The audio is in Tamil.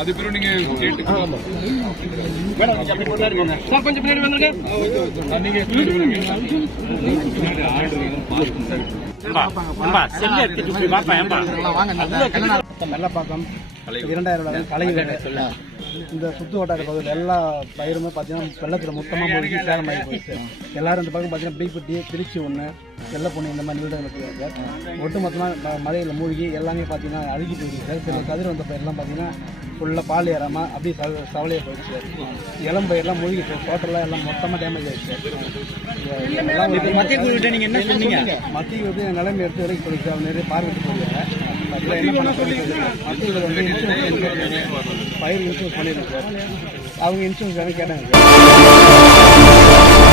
அது பிறகு நீங்க கேட்டு கொஞ்சம் பின்னாடி வந்துருங்க. வெள்ளப்பாக்கம் 2000 கலைஞர் இந்த சுத்து வட்டார பகுதியில் எல்லா பயிருமே பார்த்தீங்கன்னா வெள்ளத்தில் மொத்தமாக மூழ்கி சேதமாகி போயிடுச்சு. எல்லாரும் இந்த பக்கம் பார்த்தீங்கன்னா பீப்பட்டி, திருச்சி ஒன்று, வெள்ளப்பொண்ணு இந்த மாதிரி நிலடங்கள் இருக்குது சார். ஒட்டு மொத்தமாக மழையில் மூழ்கி எல்லாமே பார்த்தீங்கன்னா அழுகி போயிடுச்சு சார். சில கதிர் வந்த பயிரெல்லாம் பார்த்தீங்கன்னா ஃபுல்லாக பால் ஏறாமல் அப்படியே சவலையாக போயிடுச்சு சார். இளம் பயிரெல்லாம் மூழ்கி டோட்டலாக எல்லாம் மொத்தமாக டேமேஜ் ஆகிடுச்சு சார். மத்திய குழுவிட்ட நீங்கள் என்ன சொன்னீங்க? மத்திய குழு நிலைமை எடுத்து வரைக்கும் சொல்லிட்டு அவர் நிறைய பார்வையிட்டு போயிருக்காங்க. அதில் என்ன பண்ண சொல்லிட்டு மத்திய குழு வந்து இன்சூரன்ஸ் பயிர் இன்சூரன்ஸ் பண்ணிடுங்க சார். அவங்க இன்சூரன்ஸ் கேட்டாங்க சார்.